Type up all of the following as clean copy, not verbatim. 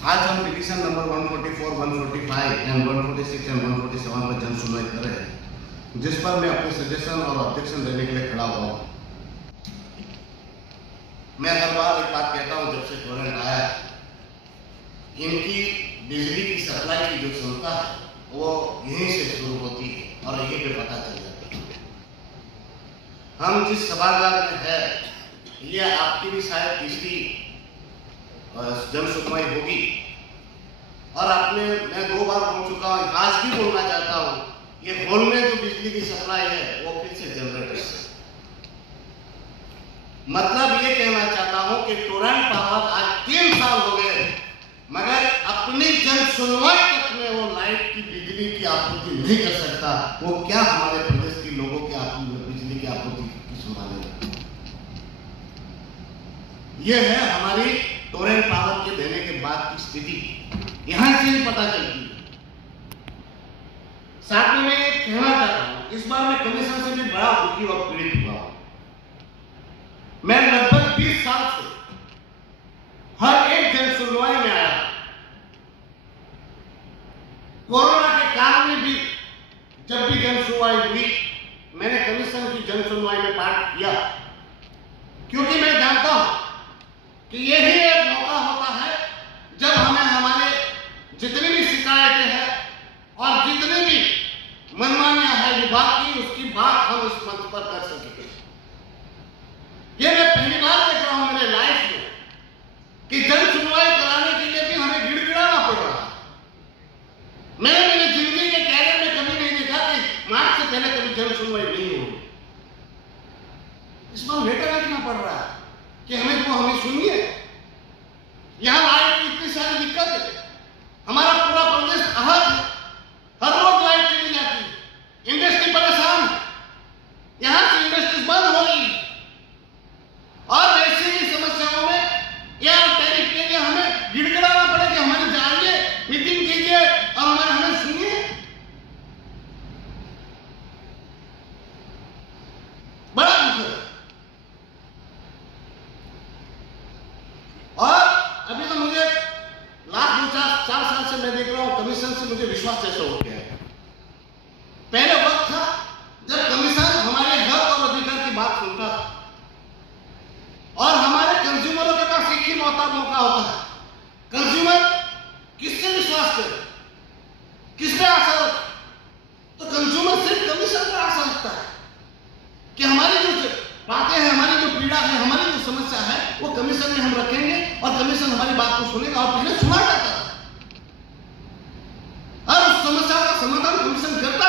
आज हम petition number 144, 145 and 146 and 147 पर जन सुनवाई कर रहे हैं, जिस पर मैं अपने सजेशन और ऑब्जेक्शन देने के लिए खड़ा हुआ हूँ। मैं हर बार एक बात कहता हूँ, जब से टोरेंट आया, इनकी बिजली की सप्लाई की जो क्षमता है वो यहीं से शुरू होती है और यहीं पे पता चल जाता है। हम जिस सभागार में है, ये आपकी भी शायद तीसरी जन सुनवाई होगी और आपने, मैं 2 बार बोल चुका हूँ, आज भी बोलना चाहता हूँ, ये हॉल में जो बिजली की सप्लाई है वो फिर से जनरेटर से। मतलब ये कहना चाहता हूँ कि टोरेंट पावर आज 3 साल हो गए, मगर अपनी जन सुनवाई तक में वो लाइट की बिजली की आपूर्ति नहीं कर सकता। वो क्या हमारे प्रदेश के लोगों की बिजली की आपूर्ति की संभालेगा? ये है हमारी टोरेंट पावर के देने के बाद की स्थिति, यहां से ही पता चलती है। साथ में मैं कहना चाहता हूं, इस बार मैं कमीशन से भी बड़ा दुखी और पीड़ित हुआ हूं। मैं लगभग 20 साल से हर एक जन सुनवाई में आया। कोरोना के काल में भी जब भी जन सुनवाई हुई, मैंने कमीशन की जन सुनवाई में पार्ट किया, क्योंकि मैं जानता हूं कि यही एक मौका होता है जब हमें हमारे जितनी भी शिकायतें हैं और जितनी भी मनमानियां हैं विभाग की, उसकी बात हम इस मंच पर कर सकेंगे। ये मैं पहली बार देख रहा हूं मेरे लाइफ में कि जन सुनवाई कराने के लिए भी हमें गिड़गिड़ाना पड़ रहा है। मैंने मेरी जिंदगी के कैरियर में कभी नहीं देखा कि मार्च से पहले कभी जन सुनवाई नहीं होगी। इस बार लेटर लिखना पड़ रहा है कि हमें सुनिए। यहां लाइट की इतनी सारी दिक्कत है, हमारा पूरा प्रदेश आहत है, हर रोज लाइट चली जाती है, इंडस्ट्री परेशान है, यहां से इंडस्ट्री बंद हो रही है और ऐसी ही समस्याओं में या टैरिफ के लिए हमें गिड़गिड़ाना पड़े कि हमारी जाइए, मीटिंग कीजिए और हमें सुनिए। बड़ा दुख है। और अभी तो मुझे लास्ट 4 साल से मैं देख रहा हूं, कमीशन से मुझे विश्वास जैसा हो गया है। पहले वक्त था जब कमीशन हमारे हक और अधिकार की बात सुनता था और हमारे कंज्यूमरों के पास एक ही मौका होता है, कंज्यूमर किससे विश्वास करे, किस पे आशा रखे? तो कंज्यूमर सिर्फ कमीशन पर आशा रखता है कि हमारी जो बातें हैं, हमारी जो पीड़ा है, हमारी जो समस्या है, वो कमीशन में हम रखेंगे और कमीशन हमारी बात को सुनेगा। और पहले सुना जाता था और उस समस्या का समाधान कमीशन करता।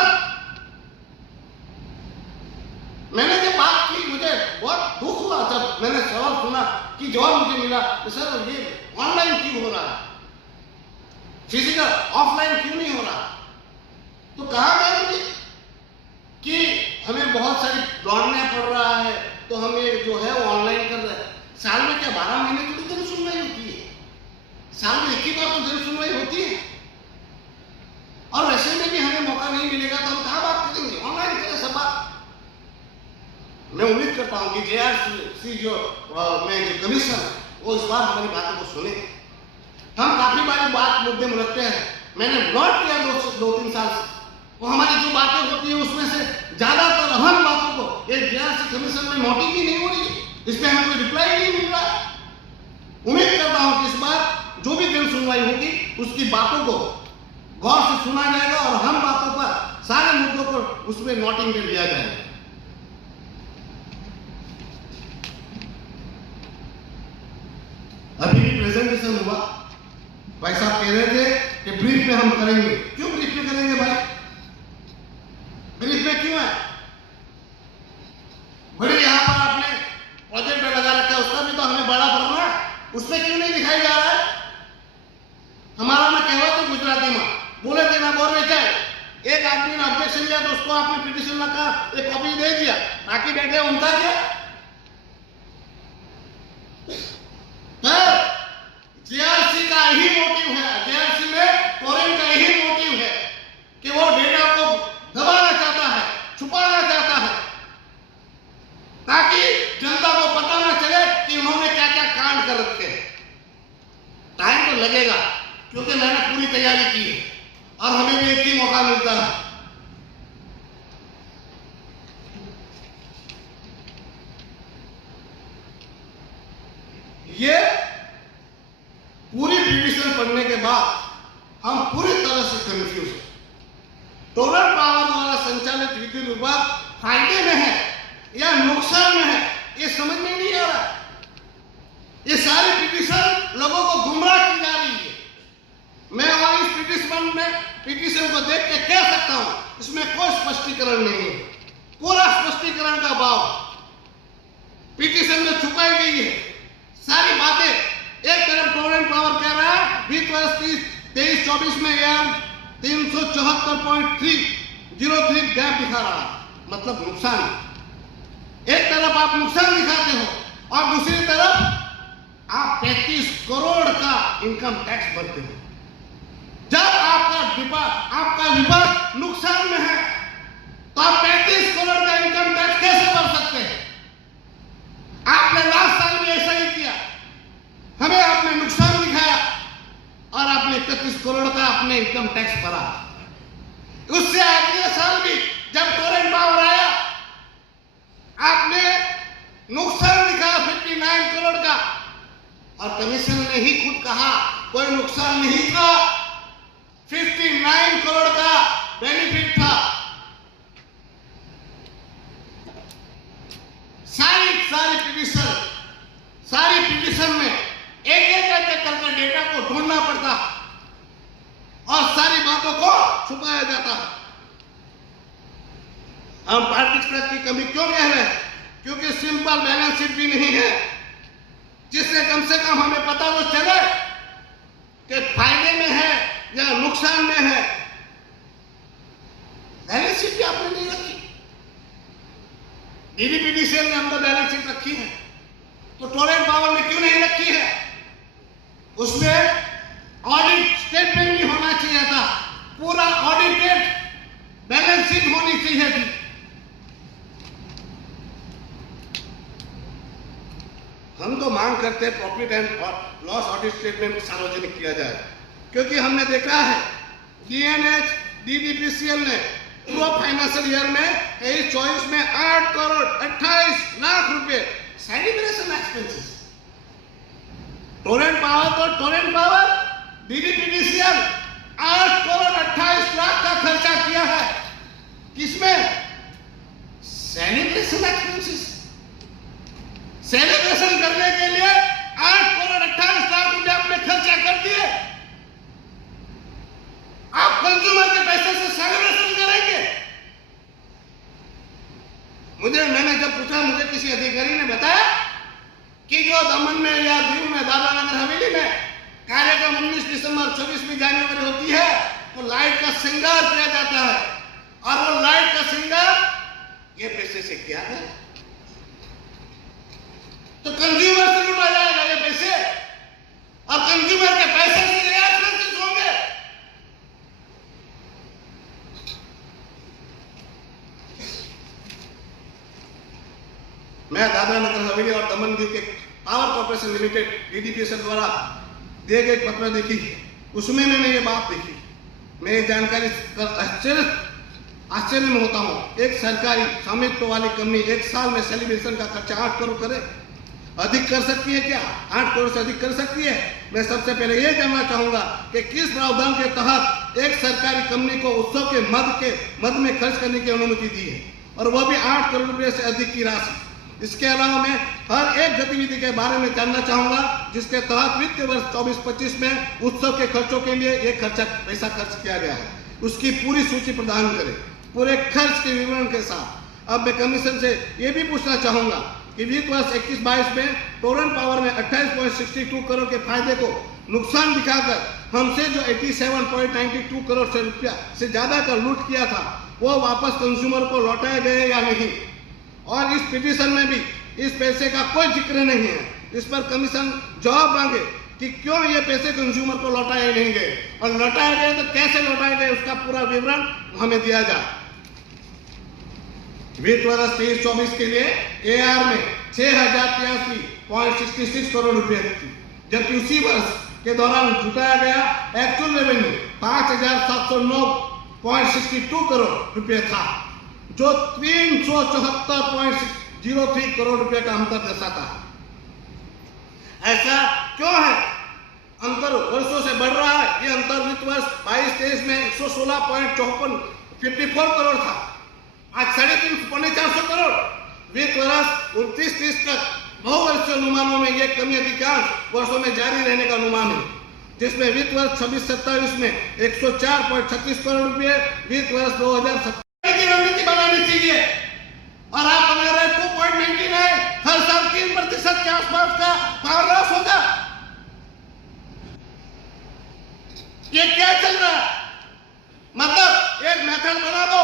मैंने जब बात की, मुझे बहुत दुख हुआ जब मैंने सवाल सुना कि जवाब मुझे मिला, सर ये ऑनलाइन क्यों हो रहा है, फिजिकल ऑफलाइन क्यों नहीं हो रहा? तो कहा गया मुझे कि हमें बहुत सारी दौड़ना पड़ रहा है, तो हमें जो है वो ऑनलाइन कर रहे हैं। साल में क्या 12 महीने की जन सुनवाई होती है? साल में एक ही बार तो जन सुनवाई होती है और वैसे में भी हमें मौका नहीं मिलेगा तो हम कहाँ बात करेंगे? ऑनलाइन करें सब बात। मैं उम्मीद करता हूँ कि JRC जो कमीशन है वो इस बार हमारी बातों को सुने। हम काफी बारी बात मुद्दे में रखते हैं, मैंने नोट किया 2-3 साल से, वो हमारी जो बातें होती है उसमें से ज्यादातर अहम बातों को एक JRC कमीशन में नोटिस ही नहीं हो रही है, इस पे हमें कोई रिप्लाई नहीं मिल रहा है। उम्मीद करता हूं कि इस बार जो भी जन सुनवाई होगी उसकी बातों को गौर से सुना जाएगा और हम बातों पर, सारे मुद्दों को उसमें नोटिंग कर लिया जाएगा। अभी प्रेजेंटेशन हुआ, भाई साहब कह रहे थे कि ब्रीफ में हम करेंगे। क्यों ब्रीफ में करेंगे भाई? ब्रीफ में क्यों है? बड़े यहां पर आपने प्रोजेक्ट में लगा रखा है, उसका भी तो हमें बड़ा बनना है, उसमें क्यों नहीं दिखाई जा रहा है? हमारा में कहवा तो गुजराती में बोले थे ना, बोल रहे एक आदमी ने ऑब्जेक्शन लिया तो उसको आपने पिटीशन का एक कॉपी दे दिया, बाकी बैठे उनका क्या? JRC का यही मोटिव है, JRC में टोरेंट का यही मोटिव है कि वो डेटा को दबाना चाहता है, छुपाना चाहता है, ताकि जनता को पता न चले कि उन्होंने क्या क्या कांड कर रखे हैं। टाइम तो लगेगा, क्योंकि मैंने पूरी तैयारी की है और हमें भी एक ही मौका मिलता है। ये पूरी पिटीशन पढ़ने के बाद हम पूरी तरह से कंफ्यूज हैं। टोरंट पावर द्वारा संचालित विद्युत विभाग फायदे में है या नुकसान में है, ये समझ में नहीं आ रहा। ये सारी पिटीशन लोगों को गुमराह की जा रही है। मैं और इस पिटीशन को देख के कह सकता हूं, इसमें कोई स्पष्टीकरण नहीं है। पूरा स्पष्टीकरण का भाव पिटीशन में छुपाई गई है। सारी बातें एक तरफ टोरंट पावर कह रहा है वित्त वर्ष 23-24 में यह 374.303 गैप दिखा रहा है, मतलब नुकसान। एक तरफ आप नुकसान दिखाते हो और दूसरी तरफ आप 35 करोड़ का इनकम टैक्स भरते हो। जब आपका विभाग नुकसान में है तो आप 35 करोड़ का इनकम टैक्स कैसे भर सकते हैं? आपने लास्ट साल भी ऐसा ही किया। हमें आपने नुकसान दिखाया और आपने 31 करोड़ का अपने इनकम टैक्स भरा। उससे अगले साल भी जब टोरंट पावर आया, आपने नुकसान दिखाया 59 करोड़ का, और कमीशन ने ही खुद कहा कोई नुकसान नहीं था, 59 करोड़ का बेनिफिट था। सारी पिटीशन में एक करके डेटा को ढूंढना पड़ता और सारी बातों को छुपाया जाता। हम पार्टिसिपेट की कमी क्यों कह रहे हैं? क्योंकि सिंपल बैलेंस शीट भी नहीं है जिससे कम से कम हमें पता तो चले कि फायदे में है या नुकसान में है। बैलेंस शीट भी आपने नहीं रखी। डीडीपीडीसीएल ने हमने बैलेंस शीट रखी है, तो टोरंट पावर ने क्यों नहीं रखी है? उसमें ऑडिट स्टेटमेंट भी होना चाहिए था, पूरा ऑडिटेड बैलेंस शीट होनी चाहिए थी। हम तो मांग करते हैं profit and loss audit statement सार्वजनिक किया जाए, क्योंकि हमने देखा है डीएनएच डीडीपीसीएल ने पूरा फाइनेंशियल ईयर में 23-24 में 8 करोड़ 28 लाख रुपए celebration expenses. Torrent Power DDPDCL 8 crore 28 lakh का खर्चा किया है। किसमें? Celebration expenses. सेलिब्रेशन करने के लिए 8 करोड़ 28 लाख रुपए आपने खर्चा कर दिए। आप कंज्यूमर के पैसे से सेलिब्रेशन करेंगे? मैंने जब पूछा, मुझे किसी अधिकारी ने बताया कि जो दमन में या दीव में दादरा नगर हवेली में कार्यक्रम 19 दिसंबर 26 जनवरी होती है, तो लाइट का श्रृंगार किया जाता है और वो लाइट का श्रृंगार ये पैसे से किया है। तो कंज्यूमर से लूटा जाएगा ये पैसे, और कंज्यूमर के पैसे से ये एक्सपेंसेस होंगे। मैं दादरा नगर हवेली और दमन दीव के पावर कॉर्पोरेशन लिमिटेड डीडीपीएसएल द्वारा दिए गए पत्र देखी, उसमें मैंने ये बात देखी। मैं ये जानकारी आश्चर्य में होता हूँ। एक सरकारी स्वामित्व वाली कंपनी एक साल में सेलिब्रेशन का खर्चा 8 करोड़ करे, अधिक कर सकती है क्या? 8 करोड़ से अधिक कर सकती है? मैं सबसे पहले ये जानना चाहूंगा कि किस प्रावधान के तहत एक सरकारी कंपनी को उत्सव के मद में खर्च करने की अनुमति दी है, और वह भी 8 करोड़ रुपए से अधिक की राशि। इसके अलावा मैं हर एक गतिविधि के बारे में जानना चाहूंगा जिसके तहत वित्तीय वर्ष 24-25 में उत्सव के खर्चों के लिए एक पैसा खर्च किया गया है, उसकी पूरी सूची प्रदान करें, पूरे खर्च के विवरण के साथ। अब मैं कमीशन से यह भी पूछना चाहूंगा कि वित्त वर्ष 21-22 में टोरंट पावर ने 28.62 करोड़ के फायदे को नुकसान दिखाकर हमसे जो 87.92 करोड़ से रुपया से ज्यादा का लूट किया था, वो वापस कंज्यूमर को लौटाए गए या नहीं। और इस पिटीशन में भी इस पैसे का कोई जिक्र नहीं है। इस पर कमीशन जवाब मांगे कि क्यों ये पैसे कंज्यूमर को लौटाए नहीं गए, और लौटाए गए तो कैसे लौटाए गए, उसका पूरा विवरण हमें दिया जाए। वित्त वर्ष 23-24 के लिए एआर में 6083.66 करोड़ रुपए थी, जबकि उसी वर्ष के दौरान जुटाया गया एक्चुअल रेवेन्यू 5,709.62 करोड़ रुपए था, जो 374.03 करोड़ रुपए का अंतर दर्शाता है। ऐसा क्यों है? अंतर वर्षों से बढ़ रहा है। ये अंतर वित्त वर्ष 22-23 में 116.54 करोड़ था, आज 350 करोड़। वित्त वर्ष 29-30 तक बहुवर्षीय अनुमानों में यह कमी अधिकांश वर्षों में जारी रहने का अनुमान है, जिसमें वित्त वर्ष 26-27 में 104.36 करोड़ रुपए, वित्त वर्ष 2017 की रणनीति बनानी चाहिए और आप बना रहे 2.99, हर साल 3% के आसपास का पावर लॉस होगा। ये क्या चल रहा है? मतलब एक मेथड बना दो,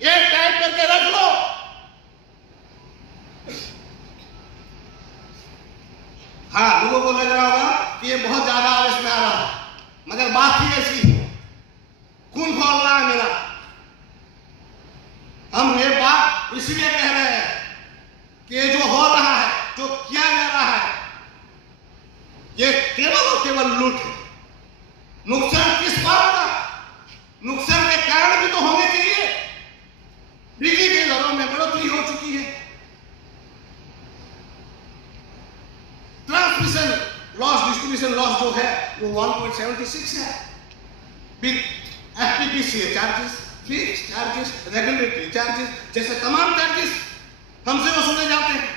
एक टाइप करके रख लो। हाँ, लोगों को लग रहा होगा कि ये बहुत ज्यादा आवेश में आ रहा है, मगर बात ही ऐसी है, खून खोल रहा है मेरा। हम ये बात इसलिए कह रहे हैं कि ये जो हो रहा है, जो किया जा रहा है, ये केवल और केवल लूट है। नुकसान किस बात का? नुकसान के कारण भी तो होने चाहिए। बिजली के दरों में बढ़ोतरी हो चुकी है, ट्रांसमिशन लॉस, डिस्ट्रीब्यूशन लॉस जो है वो 1.76 है। FPPCA charges, fix charges, regulatory charges जैसे तमाम चार्जेस हमसे वसूले जाते हैं।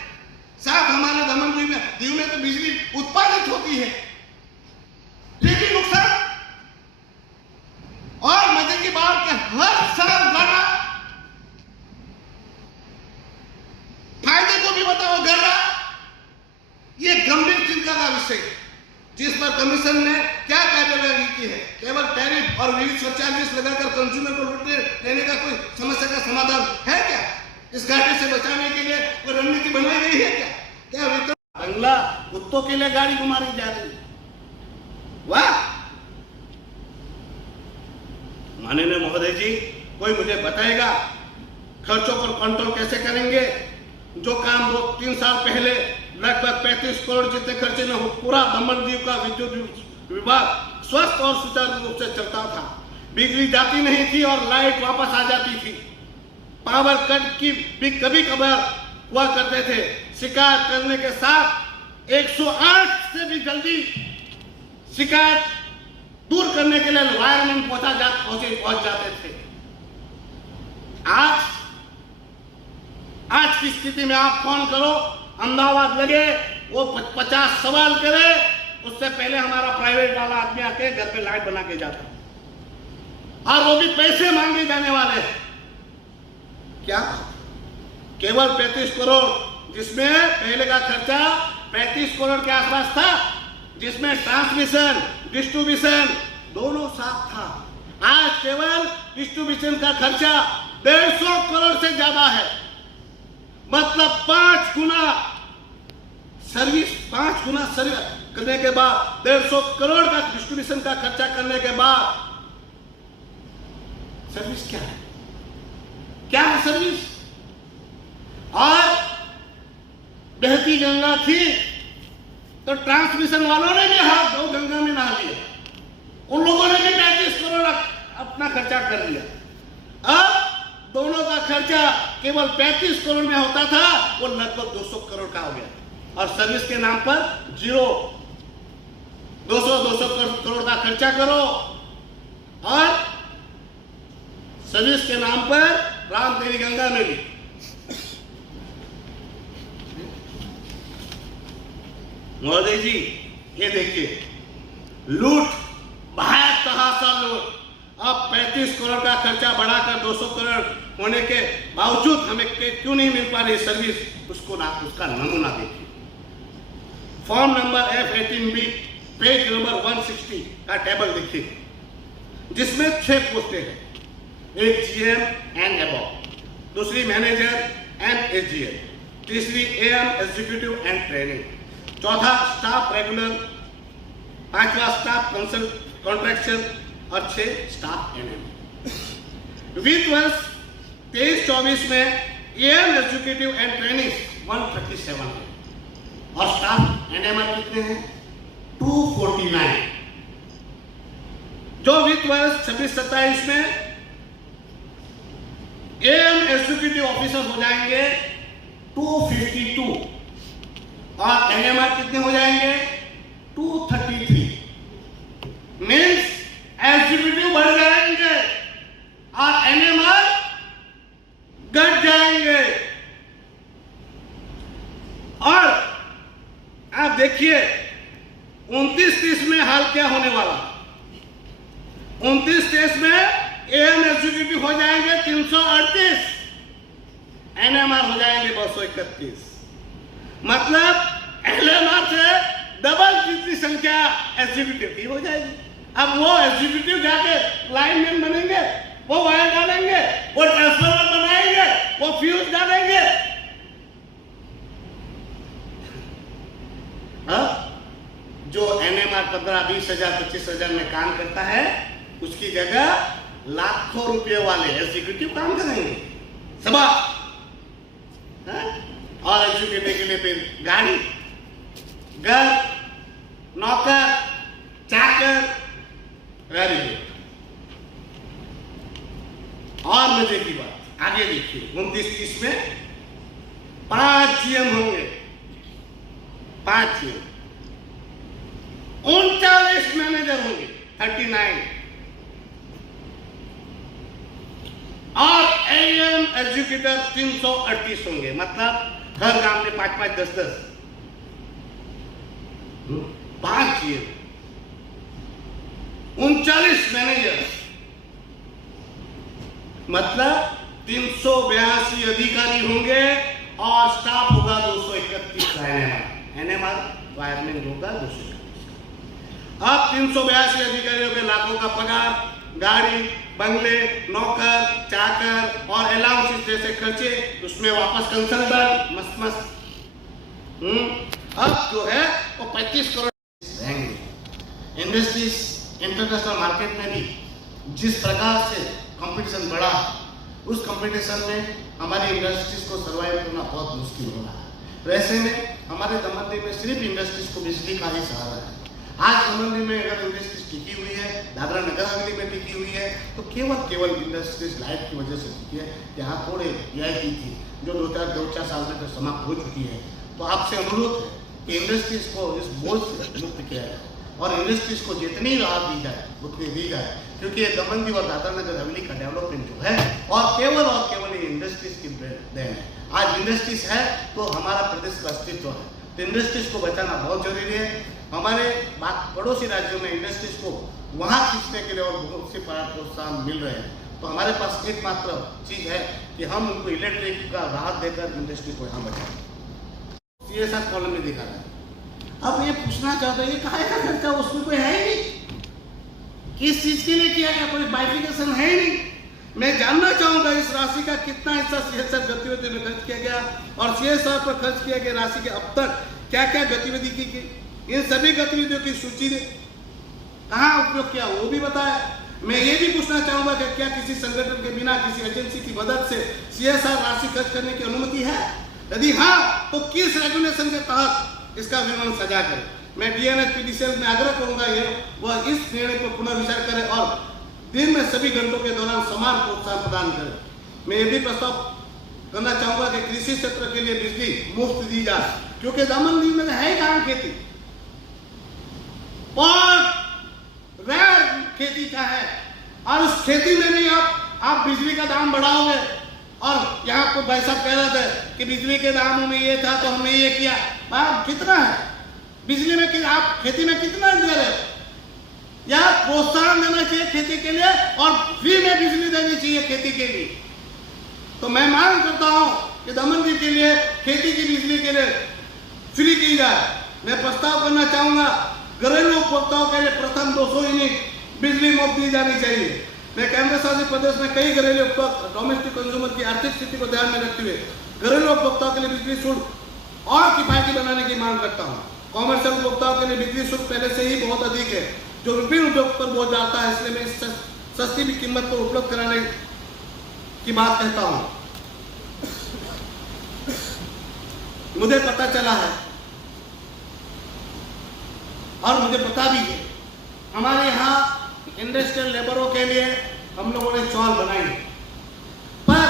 साथ हमारे दमन दीव में तो बिजली उत्पादित होती है, फिर भी नुकसान। और मजे की बात कि हर साल घटा, फायदे को भी बताओ घटा। ये गंभीर चिंता का विषय, जिस पर कमीशन ने क्या कार्यवाही की है? केवल टैरिफ और विविध सरचार्जेस लगाकर कंज्यूमर को लूटने लेने का कोई समस्या का समाधान है क्या? इस घाटे से बचाने के लिए कोई रणनीति बनाई गई है क्या? क्या वितरण बंगला कुत्तों के लिए गाड़ी घुमाई जा रही है? वाह! माननीय महोदय जी, कोई मुझे बताएगा खर्चों पर कंट्रोल कैसे करेंगे? जो काम 2-3 साल पहले लगभग 35 करोड़ जितने खर्चे में पूरा दमन दीव का विद्युत विभाग स्वस्थ और सुचारू रूप से चलता था। बिजली जाती नहीं थी और लाइट वापस आ जाती थी। पावर कट की भी कभी कभार हुआ करते थे। शिकायत करने के साथ 108 से भी जल्दी शिकायत दूर करने के लिए वायरमैन पहुंच जाते थे। आज की स्थिति में आप फोन करो, अहमदाबाद लगे, वो 50 सवाल करे, उससे पहले हमारा प्राइवेट वाला आदमी आके घर पे लाइट बना के जाता, और वो भी पैसे मांगे जाने वाले हैं। क्या केवल 35 करोड़, जिसमें पहले का खर्चा 35 करोड़ के आसपास था, जिसमें ट्रांसमिशन डिस्ट्रीब्यूशन दोनों साथ था। आज केवल डिस्ट्रीब्यूशन का खर्चा 150 करोड़ से ज्यादा है, मतलब 5 गुना सर्विस करने के बाद 150 करोड़ का डिस्ट्रीब्यूशन का खर्चा करने के बाद सर्विस क्या है? क्या है सर्विस? और बहती गंगा थी तो ट्रांसमिशन वालों ने भी हाथ धो गंगा में नहा लिया, उन लोगों ने भी 35 करोड़ अपना खर्चा कर लिया। अब दोनों का खर्चा केवल 35 करोड़ में होता था, वो लगभग 200 करोड़ का हो गया। और सर्विस के नाम पर 200 करोड़ का खर्चा करो, और सर्विस के नाम पर राम तेरी गंगा में भी। मोदी जी, ये देखिए, लूट, तहासा लूट। अब 35 करोड़ का खर्चा बढ़ाकर 200 करोड़ होने के बावजूद हमें क्यों नहीं मिल पा रही सर्विस? उसका नमूना देखिए। Form number F18B page number 160 का टेबल देखिए, जिसमें 6 पोस्टें हैं। एक GM एंड अबव, दूसरी मैनेजर एंड SGM, तीसरी AM एग्जीक्यूटिव एंड ट्रेनिंग, चौथा स्टाफ रेगुलर, 5वां स्टाफ कॉन्ट्रैक्चुअल और 6 स्टाफ NM। वित्त वर्ष 23-24 में AM एग्जीक्यूटिव एंड ट्रेनिंग 137 है, और स्टाफ NMR कितने हैं? 2 249। जो वित्त वर्ष 26-27 में AM एग्जीक्यूटिव ऑफिसर हो जाएंगे 252 और NMR कितने हो जाएंगे 233। मीन्स एग्जीक्यूटिव बढ़ जाएंगे और NMR घट जाएंगे। और आप देखिए 29-30 में हाल क्या होने वाला। 29-30 में AM एग्जीक्यूटिव हो जाएंगे 338, NMR हो जाएंगे 231। मतलब LMR से डबल जितनी संख्या एग्जीक्यूटिव की हो जाएगी। अब वो एग्जीक्यूटिव जाके लाइनमैन बनेंगे, वो वायर डालेंगे, वो ट्रांसफार्मर बनाएंगे, वो फ्यूज डालेंगे। जो NMR 15-20 हजार 25 हजार में काम करता है उसकी जगह लाखों रुपए वाले एग्जीक्यूटिव काम करेंगे सब। और एग्जीक्यूटिव के लिए फिर गाड़ी, घर, नौकर, चाकर, वेरी गुड। और मजे की बात आगे देखिए 29-30 में 5 GM होंगे, 5 GM, 39 मैनेजर होंगे 39 और AM एग्जीक्यूटिव 338 होंगे। मतलब हर गांव में 5-5, 10-10, 5 GM, 39 मैनेजर, मतलब 382 अधिकारी होंगे और स्टाफ होगा 231 NMR वायरमैन होगा 231। अब 382 अधिकारियों के लाखों का पगार, गाड़ी, बंगले, नौकर, चाकर और अलाउंसेस जैसे खर्चे, उसमें वापस कंसल्टेंट मस्त मस्त। अब जो है वो 35 करोड़ रहेंगे। इंडस्ट्रीज इंटरनेशनल मार्केट में भी जिस प्रकार से कंपटीशन बढ़ा, उस कंपटीशन में हमारी इंडस्ट्रीज को सर्वाइव करना बहुत मुश्किल हो रहा है। ऐसे में हमारे दमन में सिर्फ इंडस्ट्रीज को बिजली का ही सहारा है। आज दमन में अगर इंडस्ट्रीज टिकी हुई है, दादरा नगर हवेली में टिकी हुई है, तो केवल इंडस्ट्रीज लाइट की वजह से टिकी है। यहाँ थोड़े रियायती थी जो 2-4 साल में तो समाप्त हो चुकी है। तो आपसे अनुरोध है कि इंडस्ट्रीज को इस बोझ से मुक्त किया जाए और इंडस्ट्रीज को जितनी राहत दी जाए उतनी दी जाए, क्योंकि ये दमन और दादरा नगर हवेली का डेवलपमेंट जो है और केवल ये इंडस्ट्रीज की देन है। आज इंडस्ट्रीज है तो हमारा प्रदेश का अस्तित्व है। तो इंडस्ट्रीज को बचाना बहुत जरूरी है। हमारे पड़ोसी राज्यों में इंडस्ट्रीज को वहां खींचने के लिए और बहुत से प्रोत्साहन मिल रहे हैं। तो हमारे पास एकमात्र चीज है कि हम उनको इलेक्ट्रिक का राहत देकर इंडस्ट्री को यहाँ बचाएं। CSR कॉलम में दिखा रहा है। अब ये पूछना चाहता है ये काहे का खर्चा, उसमें कोई है ही नहीं, किस चीज के लिए किया गया, कोई बाइफिकेशन है ही नहीं। मैं जानना चाहूंगा इस राशि का कितना हिस्सा CSR गतिविधि में खर्च किया गया और CSR पर खर्च किया गया राशि के अब तक क्या क्या गतिविधि की गई। इन सभी गतिविधियों की सूची ने कहाँ उपयोग किया वो भी बताया। मैं ये भी पूछना चाहूंगा कि क्या किसी संगठन के बिना किसी एजेंसी की मदद से CSR राशि खर्च करने की अनुमति है? यदि हाँ तो किस रेगुलेशन के तहत इसका विवरण सजा करें। मैं DNH PDCL में आग्रह करूंगा वह इस निर्णय पर पुनर्विचार करें और दिन में सभी घंटों के दौरान समान प्रोत्साहन प्रदान करें। मैं ये भी प्रस्ताव करना चाहूंगा कि कृषि क्षेत्र के लिए बिजली मुफ्त दी जाए, क्योंकि दमन दीव में है कहाँ खेती और रेयर खेती का है और उस खेती में भी आप बिजली का दाम बढ़ाओगे। और यहाँ पर भाई साहब कह रहे थे कि बिजली के दामों में ये था तो हमने ये किया। आप कितना है बिजली में, आप खेती में कितना दे रहे हो? या प्रोत्साहन देना चाहिए खेती के लिए और फ्री में बिजली देनी चाहिए खेती के लिए। तो मैं मांग करता हूं कि दमन जी के लिए खेती की बिजली के लिए फ्री की जाए। मैं प्रस्ताव करना चाहूंगा घरेलू उपभोक्ताओं के लिए प्रथम 200 यूनिट बिजली मुफ्त दी जानी चाहिए। मैं केंद्र शासित प्रदेश में कई घरेलू उपभोक्ता डोमेस्टिक कंज्यूमर की आर्थिक स्थिति को ध्यान में रखते हुए घरेलू उपभोक्ताओं के लिए बिजली शुल्क और किफायती बनाने की मांग करता हूँ। कॉमर्शियल उपभोक्ताओं के लिए बिजली शुल्क पहले से ही बहुत अधिक है जो विभिन्न उद्योग पर बोझ डालता है, इसलिए मैं सस्ती भी कीमत पर उपलब्ध कराने की बात कहता हूँ। मुझे पता चला है और मुझे पता भी है हमारे यहाँ इंडस्ट्रियल लेबरों के लिए हम लोगों ने चौल बनाई, पर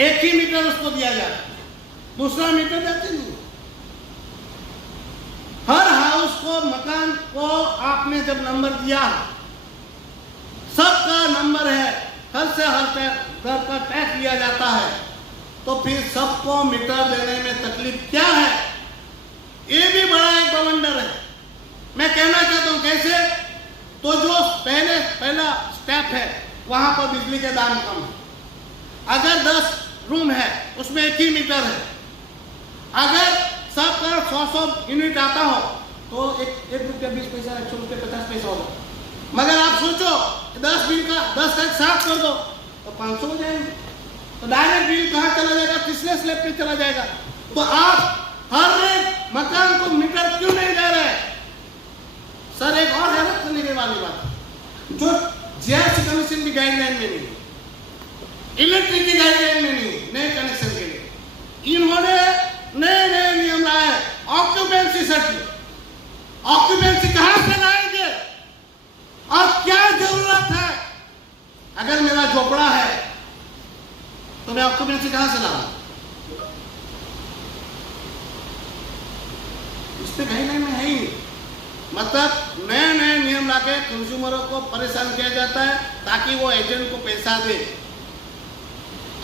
एक ही मीटर उसको दिया जाता, दूसरा मीटर देते नहीं। हर हाउस को, मकान को आपने जब नंबर दिया, सबका नंबर है, हर से हर घर का टैक्स लिया जाता है, तो फिर सबको मीटर देने में तकलीफ क्या है? ये भी बड़ा एक बवंडर है। मैं कहना चाहता हूं कैसे, तो जो पहला स्टेप है वहां पर बिजली के दाम कम है। अगर 10 रूम है उसमें एक ही मीटर है, अगर सबका 100 यूनिट आता हो तो एक रुपया 20 पैसा, 100 रुपये 50 पैसा होगा। मगर आप सोचो 10 बिल का 10 का 7 कर दो तो 500 हो जाएंगे, तो डायरेक्ट बिल कहाँ चला जाएगा? तीसरे स्लैब पे चला जाएगा। तो आप हर एक मकान को मीटर क्यों नहीं दे रहे? सर एक और हैरत करने वाली बात, जो जीआरसी कमीशन की गाइडलाइन में नहीं, इलेक्ट्रिक की गाइडलाइन में नहीं, नए कनेक्शन के लिए इन्होंने नए नियम लाए। ऑक्यूपेंसी सर्टिफिकेट, ऑक्यूपेंसी कहां से लाएंगे और क्या जरूरत है? अगर मेरा झोपड़ा है तो मैं ऑक्यूपेंसी कहां से लाऊं? इस पे गाइडलाइन में है ही नहीं। मतलब नए नियम लाके कंज्यूमरों को परेशान किया जाता है ताकि वो एजेंट को पैसा दे।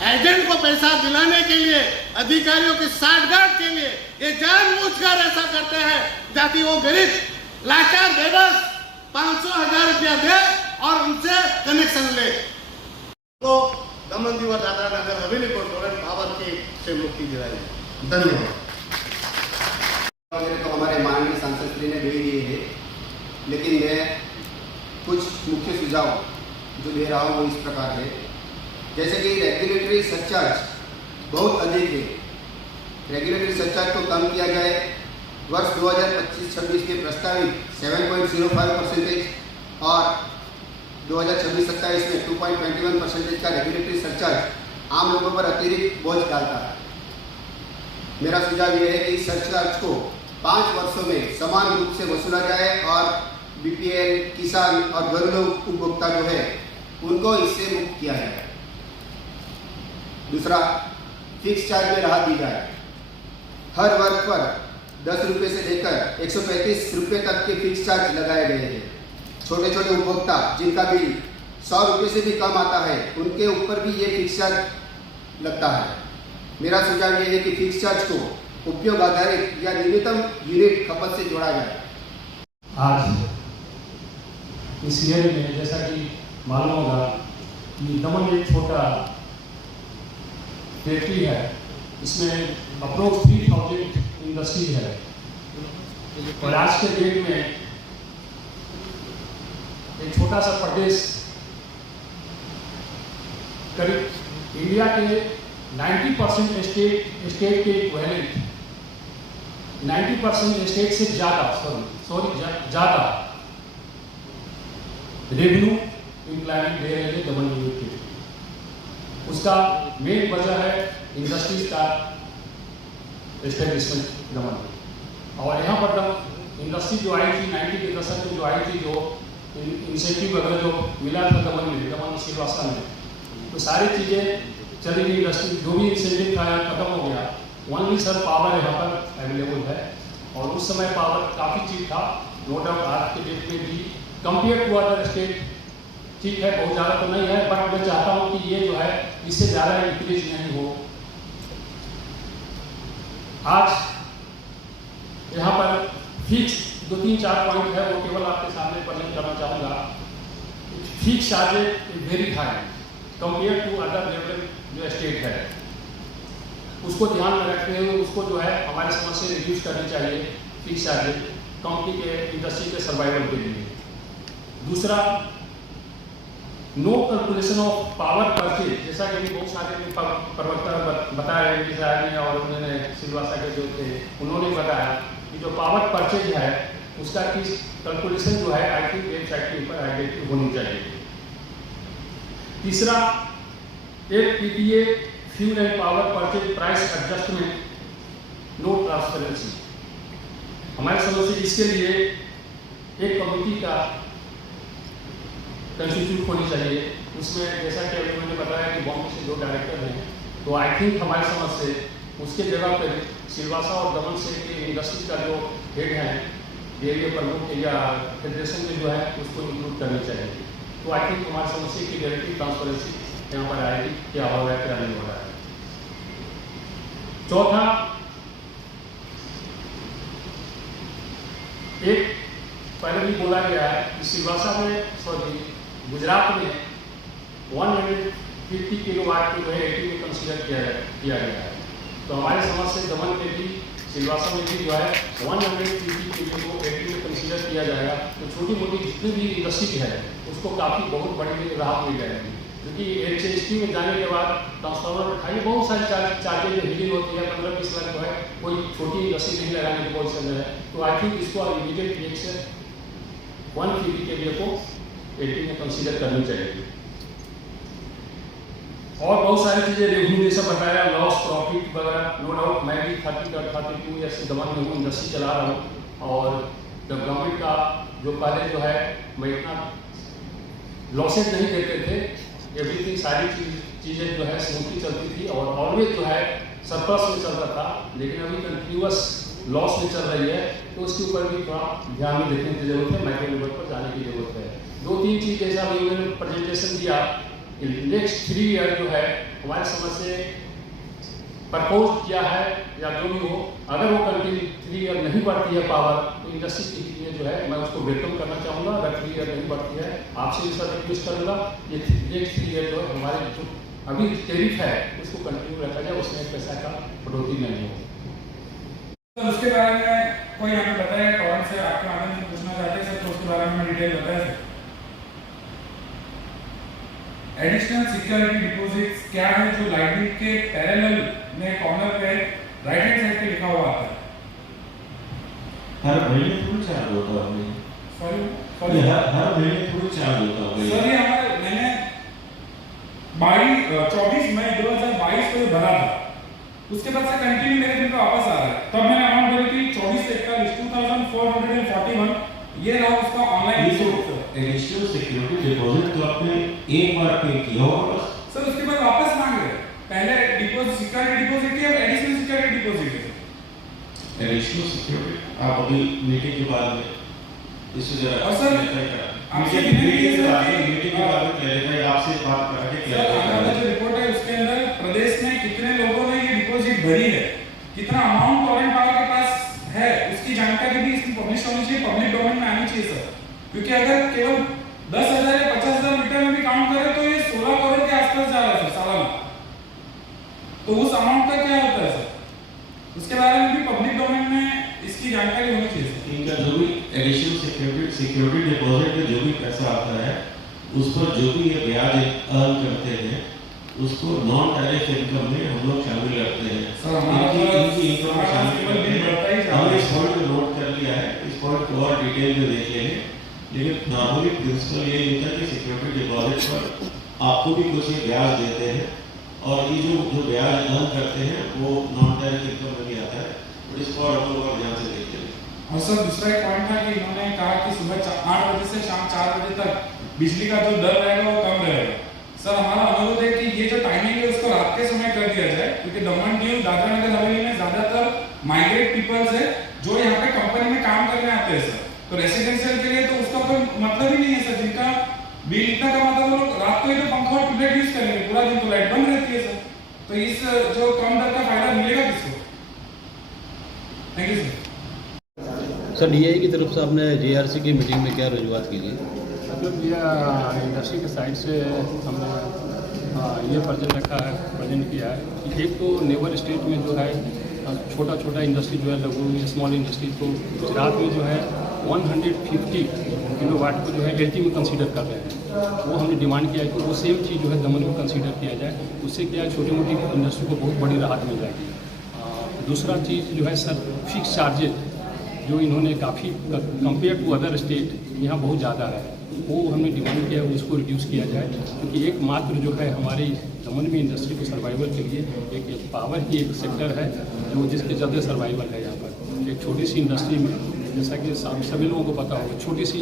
एजेंट को पैसा दिलाने के लिए, अधिकारियों की साठगांठ के लिए ये जानबूझकर ऐसा करते हैं ताकि वो गरीब लाचार बेबस 500-1000 रुपया दे और उनसे कनेक्शन ले। तो दमन दीव दादरा नगर हवेली को तुरंत पावर की से मुक्ति दिलाई। धन्यवाद। तो हमारे माननीय सांसद श्री ने दे दिए हैं, लेकिन मैं कुछ मुख्य सुझाव जो दे रहा हूँ वो इस प्रकार है। जैसे कि रेगुलेटरी सरचार्ज बहुत अधिक है, रेगुलेटरी सरचार्ज को कम किया जाए। वर्ष 2025-26 के प्रस्तावित 7.05% और 2026-27 में 2.21% का रेगुलेटरी सरचार्ज आम लोगों पर अतिरिक्त बोझ डालता है। मेरा सुझाव यह है कि इस सरचार्ज को 5 वर्षों में समान रूप से वसूला जाए और बीपीएल, किसान और घरेलू उपभोक्ता जो है उनको इससे मुक्त किया जाए। दूसरा, फिक्स चार्ज में राहत दी जाए। हर वर्ग पर 10 रुपये से लेकर 135 रुपये तक के फिक्स चार्ज लगाए गए हैं। छोटे छोटे उपभोक्ता जिनका बिल 100 रुपये से भी कम आता है उनके ऊपर भी ये फिक्स चार्ज लगता है। मेरा सुझाव ये है कि फिक्स चार्ज को उपयोग आधारित या न्यूनतम यूनिट खपत से जोड़ा जाए। आज इस ईयर में जैसा कि मालूम होगा कि दमन एक छोटा फैक्ट्री है, इसमें अप्रोक्स 3000 इंडस्ट्री है और आज के डेट में एक छोटा सा प्रदेश करीब इंडिया के 90% स्टेट के इक्विवेलेंट 90% स्टेट से ज़्यादा रेवेन्यू एम्प्लॉयमेंट दे रहे हैं दमन यूनिट के। उसका मेन वजह है इंडस्ट्रीज का एस्टेब्लिशमेंट दमन। और यहाँ पर इंडस्ट्री जो आई थी 90 के दशक में जो आई थी, जो इंसेंटिव वगैरह जो मिला था दमन सिलवासा में, तो सारी चीज़ें चली गई। इंडस्ट्री जो भी इंसेंटिव था खत्म हो गया। ओनली सर पावर यहाँ पर अवेलेबल है और उस समय पावर काफ़ी चीप था। नो डाउट आज के डेट में भी कंपेयर टू अदर स्टेट ठीक है, बहुत ज़्यादा तो नहीं है, बट मैं चाहता हूँ कि ये जो है इससे ज़्यादा इंक्रीज नहीं हो। आज यहाँ पर फिक्स 2-3-4 पॉइंट है, वो केवल आपके सामने प्रेजेंट करना चाहूँगा। Fix charges very high compare to other level जो स्टेट है, उसको ध्यान में रखते हुए उसको जो है हमारे समझ से रिड्यूस करनी चाहिए फिक्स चार्जेज कंपनी के इंडस्ट्री के सर्वाइवल के लिए। दूसरा, no calculation of power purchase, जैसा कि बहुत सारे प्रवक्ता बताया ने और उन्होंने सिलवासा के जो थे उन्होंने बताया कि जो पावर परचेज है उसका किस कैलकुलेशन जो है आई थिंक वेबसाइट के ऊपर आइडेंटिटी होनी चाहिए। तीसरा, एक PPA fuel and power purchase price adjustment, no transparency. हमारे समझ से इसके लिए एक कमेटी का कंस्टिट्यूट होनी चाहिए। उसमें जैसा कि अभी मैंने बताया कि बॉम्बे से 2 डायरेक्टर हैं, तो आई थिंक हमारे समझ से उसके जगह पर सिलवासा और दमन से के इंडस्ट्री का जो हेड है, एरिया प्रमुख या फेडरेशन में जो है उसको इंक्लूड करनी चाहिए। तो आई थिंक हमारे समझ से कि डायरेक्टली ट्रांसपेरेंसी यहाँ पर आएगी, क्या हो रहा है क्या नहीं हो रहा है। चौथा, एक पहले भी बोला गया है कि सिलवासा में गुजरात में 150 किलोवाट को जो है 80 में कंसीडर किया गया है। तो हमारे समझ से दमन में भी सिलवासा में भी जो है 150 किलो को 80 में कंसीडर किया जाएगा। तो छोटी मोटी जितनी भी इंडस्ट्री है उसको काफ़ी बहुत बड़ी राहत मिल जाएगी, क्योंकि HST में जाने के बाद ट्रांसफार्मर में खाली बहुत सारी चार्जेज जो हिलिंग होती है 15-20 लाख जो है कोई छोटी इंडस्ट्री नहीं लगाने की पोजिशन है। तो आई थिंक इसको इमीडिएट रिएक्शन 150 के लिए को 80 में कंसीडर करनी चाहिए। और बहुत सारी चीज़ें रेवेन्यू जैसा बताया, लॉस प्रॉफिट वगैरह, नो डाउट मैं भी 32 ईयर से दमन में हूँ, इंडस्ट्री चला रहा हूँ। और गवर्नमेंट का जो पहले जो है मैं इतना लॉसेज नहीं देते थे, एवरीथिंग सारी चीज़ें जो है स्मूथली चलती थी और ऑलवेज जो है सरप्लस में चलता था। लेकिन अभी कंटिन्यूअस लॉस में चल रही है, तो उसके ऊपर भी थोड़ा ध्यान में देखने की जरूरत है, माइक्रो लेवल पर जाने की जरूरत है। 2-3 चीज़ जैसा भी उन्होंने प्रेजेंटेशन दिया, नेक्स्ट 3 ईयर जो है हमारे समझ से प्रपोज किया है या जो भी हो, अगर वो कंटिन्यू 3 ईयर नहीं बढ़ती है पावर, तो इंडस्ट्री के लिए जो है मैं उसको वेलकम करना चाहूँगा। अगर 3 ईयर नहीं बढ़ती है, आपसे भी सर रिक्वेस्ट करूँगा ये नेक्स्ट 3 ईयर जो है हमारे जो अभी टैरिफ है उसको कंटिन्यू रखा जाए, उसमें पैसा का बढ़ोतरी नहीं हो। तो उसके बारे में कोई हमें बताया कौन से आपके माध्यम से पूछना चाहते हैं सर, तो उसके बारे में डिटेल बताया सर। एडिशनल सिक्योरिटी डिपॉजिट्स क्या है जो लाइटिंग के पैरेलल में कॉर्नर पे राइट हैंड साइड पे लिखा हुआ आता है? हर महीने थोड़ी चार्ज होता है। सॉरी हर महीने थोड़ी चार्ज होता है। सर ये हमारे मैंने 24 मई 2022 को भरा था, उसके बाद से कंटिन्यू मेरे दिन पे वापस आ रहा है। तब मैंने अमाउंट भरी थी 24 से 41 2441, ये रहा उसका ऑनलाइन एडिशनल सिक्योरिटी डिपॉजिट तो आपने एक बार पे किया होगा सर, उसके बाद वापस मांग रहे हैं। पहले डिपॉजिट सिक्योरिटी डिपॉजिट है, एडिशनल सिक्योरिटी डिपॉजिट है। एडिशनल सिक्योरिटी आप अभी मीटिंग के बाद में इससे जरा और सर आपसे मीटिंग के बाद में क्लैरिफाई आपसे बात करके सर हमारा जो रिपोर्ट है उसके अंदर प्रदेश में कितने लोगों ने ये डिपॉजिट भरी है, कितना अमाउंट गवर्नमेंट पावर के पास है, उसकी जानकारी भी इसमें पब्लिश होनी चाहिए, पब्लिक डोमेन में आनी चाहिए सर। क्योंकि अगर केवल 10,000 या 50,000 मीटर में भी काउंट करें तो ये 16 करोड़ के आसपास जा रहा है सर सालाना। तो उस अमाउंट का क्या होता है सर, उसके बारे में भी पब्लिक डोमेन में इसकी जानकारी होनी चाहिए सर। इनका जो भी एडिशनल सिक्योरिटी डिपॉजिट में जो भी पैसा आता है उस पर जो भी ये ब्याज अर्न करते हैं उसको नॉन टैरिफ इनकम में हम लोग शामिल करते हैं। सर हमारा इनकी इनकम शामिल करते हैं। हमने इस पॉइंट को नोट कर लिया है, इस पॉइंट को और डिटेल में देख लेंगे। लेकिन नॉर्मली प्रिंसिपल ये होता है कि सिक्योरिटी डिपॉजिट पर आपको भी कुछ ब्याज देते हैं और ये जो ब्याज अर्न करते हैं वो नॉन टैरिफ इनकम में भी आता है। और इस पर हम लोग और ध्यान से देख लेंगे। और सर दूसरा एक पॉइंट था कि इन्होंने कहा कि सुबह 8 बजे से शाम 4 बजे तक बिजली का जो दर रहेगा वो कम रहेगा। सर हमारा अनुरोध है कि ये जो टाइमिंग है उसको रात के समय कर दिया जाए, क्योंकि दमन दीव दादरा नगर हवेली में ज्यादातर माइग्रेट पीपल्स है जो यहाँ पे कंपनी में काम करने आते हैं सर। तो रेसिडेंशियल के लिए तो उसका कोई मतलब ही नहीं है सर, जिनका बिल इतना कम आता है वो लोग रात को ही तो पंखा और ट्यूबलाइट यूज करेंगे, पूरा दिन तो लाइट बंद रहती है सर। तो इस जो कम दर का फायदा मिलेगा किसको? Thank you sir. Sir DI की तरफ से आपने जेआरसी की मीटिंग में क्या रजूआत की थी? मतलब ये इंडस्ट्री के साइड से हमने ये प्रेजेंट किया है कि एक तो नेवल स्टेट में जो है छोटा छोटा इंडस्ट्री जो है लघु स्मॉल इंडस्ट्री को गुजरात में जो है 150 किलोवाट को जो है एलटी में कंसीडर कर रहे हैं। वो हमने डिमांड किया है कि वो सेम चीज़ जो है दमन में कंसीडर किया जाए, उससे क्या है छोटी मोटी इंडस्ट्री को बहुत बड़ी राहत मिल जाएगी। दूसरा चीज़ जो है सर फिक्स चार्जेज जो इन्होंने काफ़ी कंपेयर टू अदर स्टेट यहाँ बहुत ज़्यादा है, वो हमने डिमांड किया है उसको रिड्यूस किया जाए, क्योंकि एकमात्र जो है हमारी दमन में इंडस्ट्री को सर्वाइवल के लिए एक पावर ही एक सेक्टर है जो जिसके चलते सर्वाइवल है यहाँ पर। एक छोटी सी इंडस्ट्री में, जैसा कि सभी लोगों को पता होगा, छोटी सी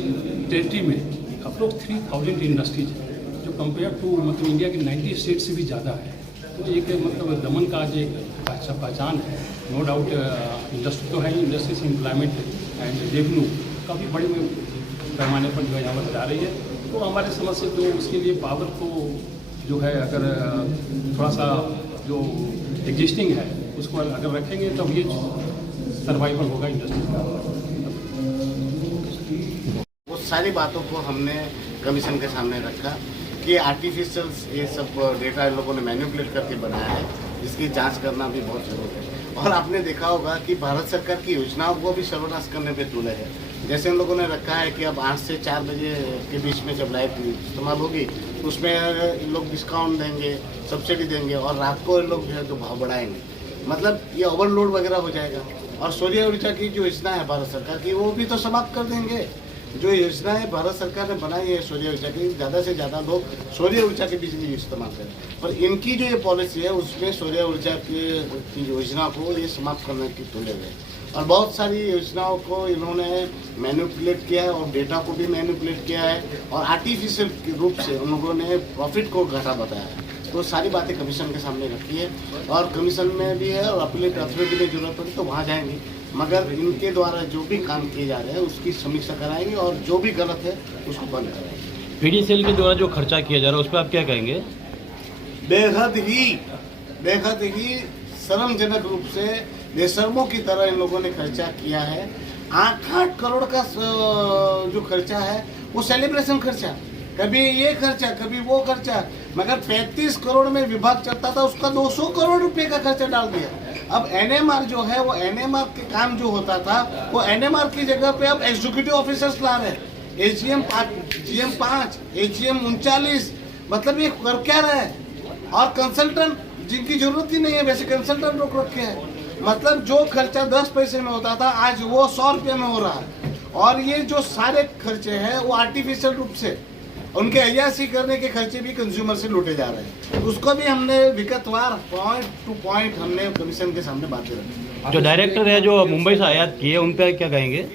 टेरिटरी में अप्रोक्स 3000 इंडस्ट्रीज है, जो कंपेयर टू मतलब इंडिया के 90 स्टेट से भी ज़्यादा है। तो एक मतलब दमन का आज एक अच्छा पहचान है। नो डाउट इंडस्ट्री तो है, इंडस्ट्री से एम्प्लॉयमेंट एंड रेवेन्यू काफ़ी बड़े पैमाने पर जो है यहाँ पर जा रही है। तो हमारे समझ से जो उसके लिए पावर को जो है अगर थोड़ा सा जो एग्जिस्टिंग है उसको अगर रखेंगे तब ये सर्वाइवल होगा इंडस्ट्री का। वो सारी बातों को हमने कमीशन के सामने रखा कि आर्टिफिशियल ये सब डेटा इन लोगों ने मैनिपुलेट करके बनाया है, इसकी जांच करना भी बहुत जरूरी है। और आपने देखा होगा कि भारत सरकार की योजनाओं को भी सर्वनाश करने पे तुले है। जैसे इन लोगों ने रखा है कि अब 8 से 4 बजे के बीच में जब लाइट इस्तेमाल होगी तो उसमें इन लोग डिस्काउंट देंगे, सब्सिडी देंगे, और रात को इन लोग जो है तो भाव बढ़ाएंगे। मतलब ये ओवरलोड वगैरह हो जाएगा। और सूर्य ऊर्जा की जो योजना है भारत सरकार की, वो भी तो समाप्त कर देंगे। जो योजना है भारत सरकार ने बनाई है सूर्य ऊर्जा की, ज़्यादा से ज़्यादा लोग सूर्य ऊर्जा की बिजली इस्तेमाल करें। पर इनकी जो ये पॉलिसी है उसमें सूर्य ऊर्जा की योजना को ये समाप्त करने की तुले हुए। और बहुत सारी योजनाओं को इन्होंने मैनिपुलेट किया है और डेटा को भी मैनिपुलेट किया है और आर्टिफिशियल रूप से उन लोगों ने प्रॉफिट को घाटा बताया है। तो सारी बातें कमीशन के सामने रखी है और कमीशन में भी है और अपीलेट अथॉरिटी में जरूरत पड़ी तो वहाँ जाएंगे। मगर इनके द्वारा जो भी काम किए जा रहे हैं उसकी समीक्षा कराएंगे और जो भी गलत है उसको बंद कराएंगे। पीडीसीएल के द्वारा जो खर्चा किया जा रहा है उस पर आप क्या कहेंगे? बेहद ही शर्मजनक रूप से बेशर्मों की तरह इन लोगों ने खर्चा किया है। 8 करोड़ का जो खर्चा है वो सेलिब्रेशन खर्चा, कभी ये खर्चा कभी वो खर्चा, मगर 35 करोड़ में विभाग चलता था उसका 200 करोड़ रुपए का खर्चा डाल दिया। अब एनएमआर जो है वो एनएमआर के काम जो होता था वो एनएमआर की जगह पे अब एग्जीक्यूटिव ऑफिसर्स ला रहे हैं। एजीएम 5, जीएम 5, एजीएम 39, मतलब ये कर क्या रहा है? और कंसल्टेंट जिनकी जरूरत ही नहीं है वैसे कंसल्टेंट रोक रखे हैं। मतलब जो खर्चा 10 पैसे में होता था आज वो 100 रुपये में हो रहा है। और ये जो सारे खर्चे हैं वो आर्टिफिशियल रूप से उनके अय्यासी करने के खर्चे भी कंज्यूमर से लूटे जा रहे हैं। उसको भी हमने विगतवार पॉइंट टू पॉइंट हमने कमीशन के सामने बातें रखी। जो डायरेक्टर है जो मुंबई से आयात किए उन पर क्या कहेंगे?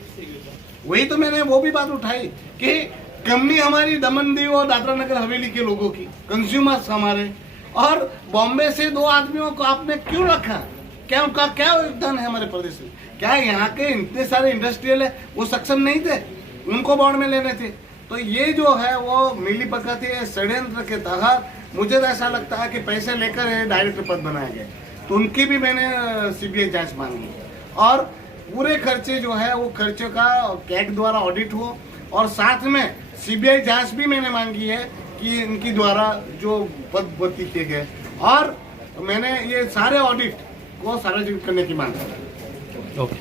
वही तो मैंने वो भी बात उठाई कि कंपनी हमारी दमन दीव और दादरा नगर हवेली के लोगों की, कंज्यूमर्स हमारे, और बॉम्बे से 2 आदमियों को आपने क्यों रखा? क्या उनका क्या योगदान है हमारे प्रदेश में? क्या यहाँ के इतने सारे इंडस्ट्रियल है वो सक्षम नहीं थे? उनको बोर्ड में लेने थे। तो ये जो है वो मिली भगत है, षड्यंत्र के तहत मुझे तो ऐसा लगता है कि पैसे लेकर डायरेक्टर पद बनाए गए। तो उनकी भी मैंने सीबीआई जांच मांगी और पूरे खर्चे जो है वो खर्चे का कैग द्वारा ऑडिट हो, और साथ में सीबीआई जांच भी मैंने मांगी है कि इनकी द्वारा जो पद भर्ती किए गए, और मैंने ये सारे ऑडिट को सार्वजनिक करने की मांग की। ओके।